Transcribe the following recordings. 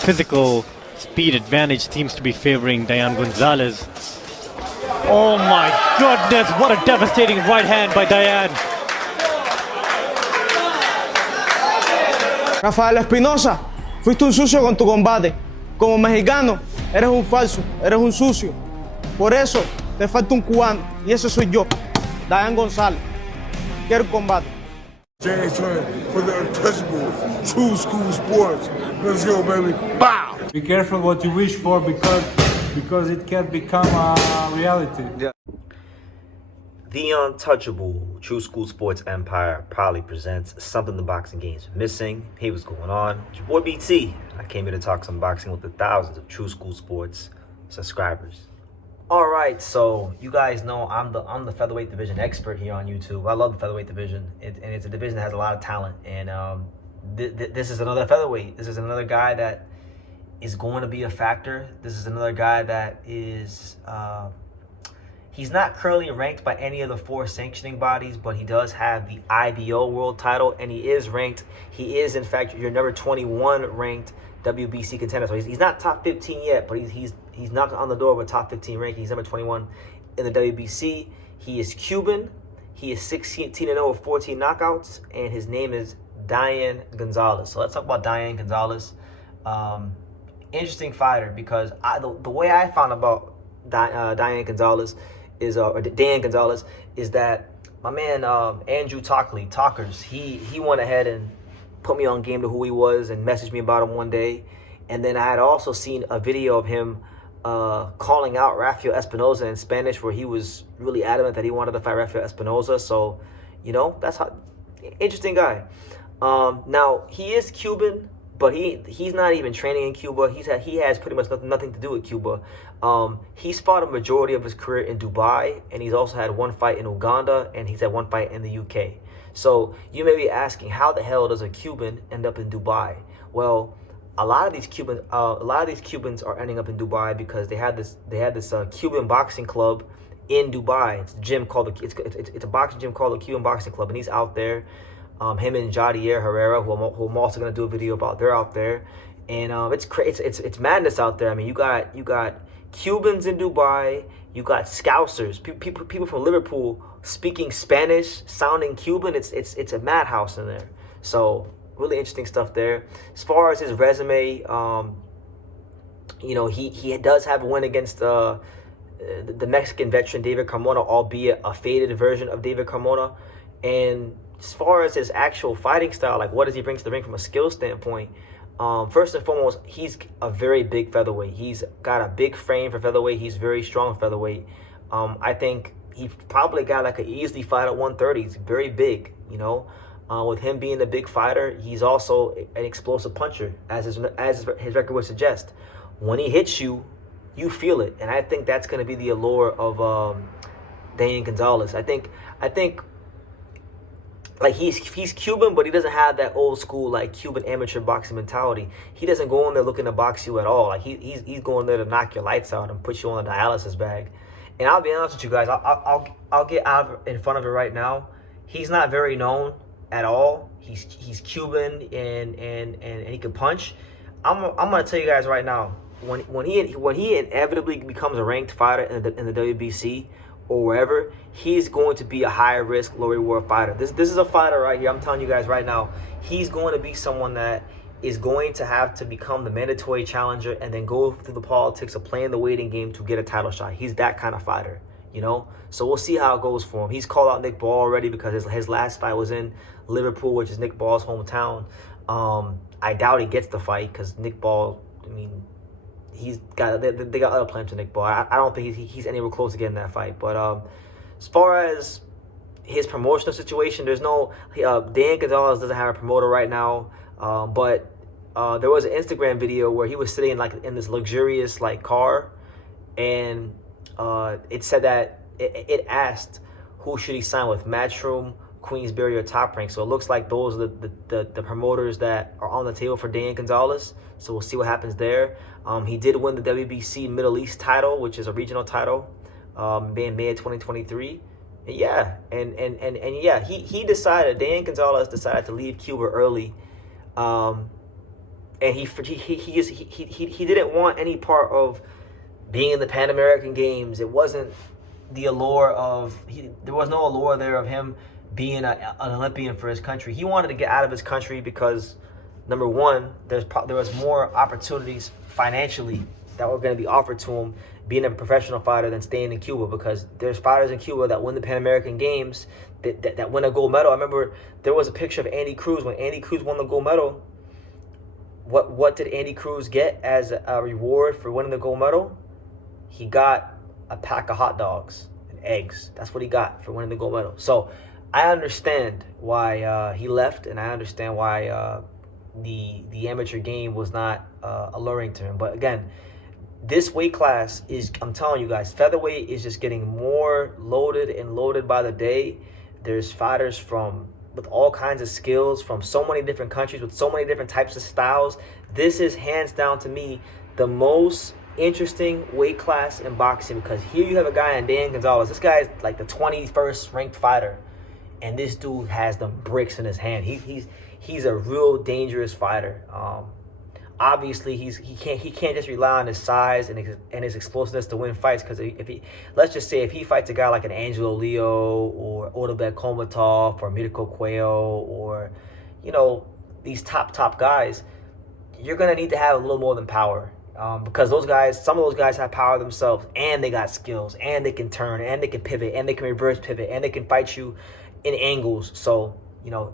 physical speed advantage seems to be favoring Dayan Gonzalez. Oh my goodness, what a devastating right hand by Dayan. Rafael Espinosa, fuiste un sucio con tu combate. Como mexicano, eres un falso, eres un sucio. Por eso, te falta un cubano, y ese soy yo, Dayan Gonzalez. Quiero combate. James for the untouchable, true school sports. Let's go, baby. Bow! Be careful what you wish for because it can become a reality. Yeah. The untouchable True School Sports Empire proudly presents something the boxing game's missing. Hey, what's going on? It's your boy BT. I came here to talk some boxing with the thousands of True School Sports subscribers. All right, so you guys know I'm the featherweight division expert here on YouTube. I love the featherweight division, and it's a division that has a lot of talent. And this is another featherweight. This is another guy that is going to be a factor. This is another guy that is. He's not currently ranked by any of the 4 sanctioning bodies, but he does have the IBO world title, and he is ranked. He is, in fact, your number 21 ranked WBC contender. So he's not top 15 yet, but he's knocking on the door with top 15 ranking. He's number 21 in the WBC. He is Cuban. He is 16-0 with 14 knockouts, and his name is Dayan Gonzalez. So let's talk about Dayan Gonzalez. Interesting fighter because the way I found about Dayan Gonzalez is Dan Gonzalez is that my man Andrew Talkers, he went ahead and put me on game to who he was and messaged me about him one day. And then I had also seen a video of him calling out Rafael Espinoza in Spanish, where he was really adamant that he wanted to fight Rafael Espinoza. So, you know, that's how interesting guy. Now he is Cuban, but he's not even training in Cuba. He has pretty much nothing to do with Cuba. He's fought a majority of his career in Dubai, and he's also had one fight in Uganda, and he's had one fight in the UK. So you may be asking, how the hell does a Cuban end up in Dubai? Well, a lot of these Cubans are ending up in Dubai because they had this Cuban boxing club in Dubai. It's a gym called it's a boxing gym called the Cuban Boxing Club, and he's out there. Him and Jadier Herrera, who I'm also gonna do a video about, they're out there, and it's madness out there. I mean, you got Cubans in Dubai, you got Scousers, people from Liverpool speaking Spanish, sounding Cuban. It's a madhouse in there. So really interesting stuff there. As far as his resume, you know, he does have a win against the Mexican veteran David Carmona, albeit a faded version of David Carmona. And as far as his actual fighting style, like what does he bring to the ring from a skill standpoint? First and foremost, he's a very big featherweight. He's got a big frame for featherweight. He's very strong featherweight. I think he probably got like an easily fight at 130. He's very big, you know. With him being a big fighter, he's also an explosive puncher, as his record would suggest. When he hits you, you feel it, and I think that's going to be the allure of Dayan Gonzalez. I think. Like he's Cuban, but he doesn't have that old school like Cuban amateur boxing mentality. He doesn't go in there looking to box you at all. Like he's going there to knock your lights out and put you on a dialysis bag. And I'll be honest with you guys, I'll get out in front of it right now. He's not very known at all. He's Cuban and he can punch. I'm gonna tell you guys right now, when he inevitably becomes a ranked fighter in the WBC or wherever, he's going to be a higher risk, low reward fighter. This is a fighter right here. I'm telling you guys right now, he's going to be someone that is going to have to become the mandatory challenger and then go through the politics of playing the waiting game to get a title shot. He's that kind of fighter, you know? So we'll see how it goes for him. He's called out Nick Ball already because his last fight was in Liverpool, which is Nick Ball's hometown. I doubt he gets the fight because Nick Ball, I mean, they got other plans for Nick Ball. I don't think he's anywhere close to getting that fight. But as far as his promotional situation, there's no Dayan Gonzalez doesn't have a promoter right now. But there was an Instagram video where he was sitting in this luxurious like car, and it said that it asked who should he sign with, Matchroom, Queensberry, or Top Rank. So it looks like those are the promoters that are on the table for Dayan Gonzalez. So we'll see what happens there. He did win the WBC Middle East title, which is a regional title, in May of 2023. And yeah, and yeah, he decided, Dayan Gonzalez decided to leave Cuba early, and he didn't want any part of being in the Pan American Games. It wasn't the allure of there was no allure there of him being an Olympian for his country. He wanted to get out of his country because, number one, there was more opportunities financially that were going to be offered to him being a professional fighter than staying in Cuba, because there's fighters in Cuba that win the Pan American Games that win a gold medal. I remember there was a picture of Andy Cruz. When Andy Cruz won the gold medal, what did Andy Cruz get as a reward for winning the gold medal? He got a pack of hot dogs and eggs. That's what he got for winning the gold medal. So I understand why he left, and I understand why the amateur game was not alluring to him. But again, this weight class is, I'm telling you guys, featherweight is just getting more loaded and loaded by the day. There's fighters with all kinds of skills from so many different countries with so many different types of styles. This is hands down to me the most interesting weight class in boxing, because here you have a guy in Dayan Gonzalez. This guy is like the 21st ranked fighter, and this dude has the bricks in his hand. He's a real dangerous fighter. Obviously, he can't just rely on his size and his explosiveness to win fights. Because let's just say if he fights a guy like an Angelo Leo or Odebek Komatov or Mirko Cuello or these top guys, you're gonna need to have a little more than power. Because some of those guys have power themselves, and they got skills, and they can turn, and they can pivot, and they can reverse pivot, and they can fight you in angles. So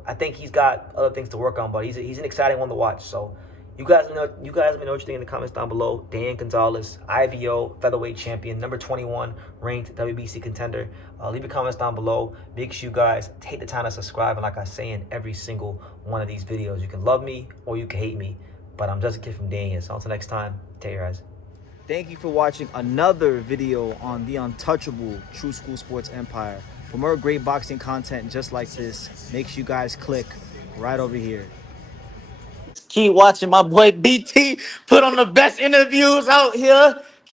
I think he's got other things to work on, but he's an exciting one to watch. So you guys let me know what you think in the comments down below. Dayan Gonzalez, IBO featherweight champion, number 21 ranked WBC contender. Leave your comments down below. Make sure you guys take the time to subscribe. And like I say in every single one of these videos, you can love me or you can hate me, but I'm just a kid from Dayan. So until next time, take your eyes. Thank you for watching another video on the untouchable True School Sports Empire. For more great boxing content just like this, make sure you guys click right over here. Keep watching my boy BT put on the best interviews out here.